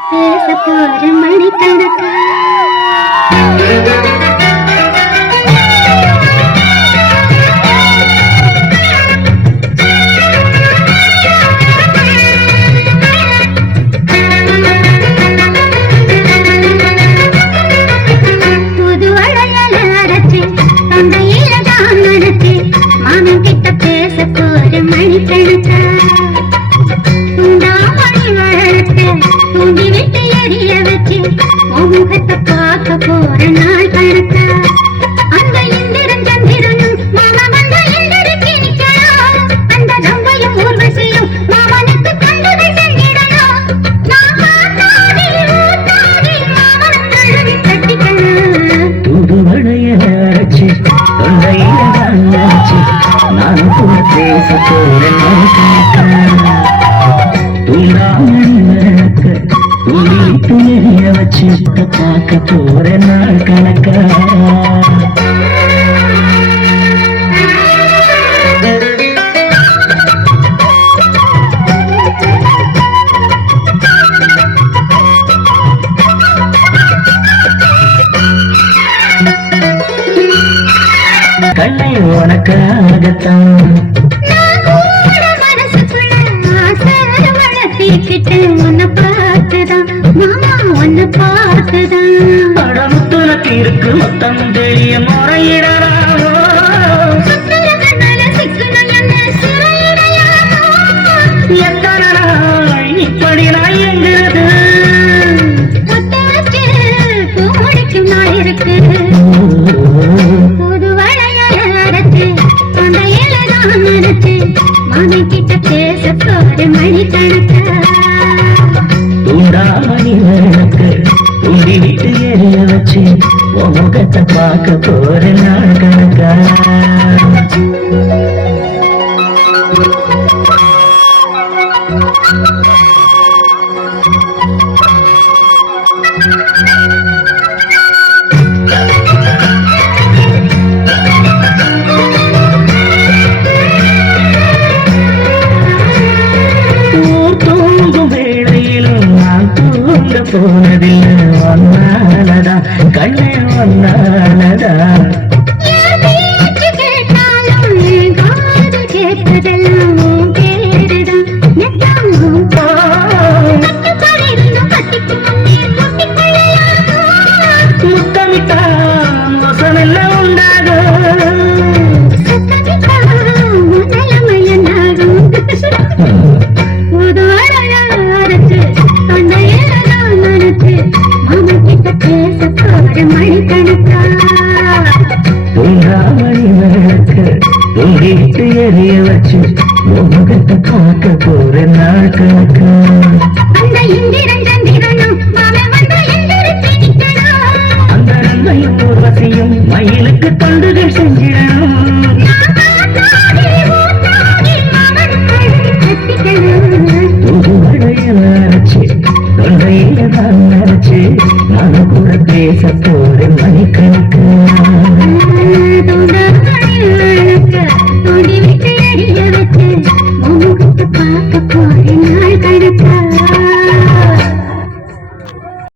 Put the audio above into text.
பேச போற மணிக்கணக்கா புது அழையல அரைச்சு தொண்டையில தான் நடச்சு மாமன் கிட்ட பேச போற மணிக்கணக்கா தூண்டி விட்டு எரிய வச்சு முகத்தை பார்க்க போற நாள் கணக்கா அந்த இந்திரன் சந்திரனும் மாமா வந்த இந்திரக்கு நிக்கணும் அந்த கங்கையும் ஊர்வசியும் மாமனுக்கு கண்டுகள் செஞ்சிடணும் நான் காத்தாடி ஊத்தாடி மாமன் கழுவி கட்டிக்கணும் புது வளையல அரைச்சு தொண்டையில தான் நினைச்சு நான் கூட பேச போறேன் துணிய வச்சு பார்க்க போற நாள் கணக்கா கண்ணை உனக்காகத்தான் படமுத்துனக்கு இருக்கு மொத்தம் தெரிய முறையிடறாவோ எத்தனை நாள் இப்படி நான் எங்கிறது நாள் இருக்கு புது வளையல அரைச்சு தொண்டையில தான் நினைச்சு மாமன் கிட்ட பேச போற மணிக்கணக்கா தூண்டாமணி விளக்கு தூண்டி விட்டு எரிய வச்சு முகத்தை பார்க்க போற நாள் கணக்கா போனதில்லை ஒன்னாலதா கண்ணே ஒன்னாலதா முத்தமிட்டா மோசமெல்லாம் உண்டாகும் தூண்டாமணி விளக்கு தூண்டிட்டு எரிய வச்சு முகத்தை பார்க்க போற நாள் கணக்கா அந்த நன்மையும் ஊர்வசியும் மயிலுக்கு தொண்டுகள் செஞ்சிடணும் புது வளையல அரைச்சு தொண்டையில தான் நினைச்சு நான் கூட பேச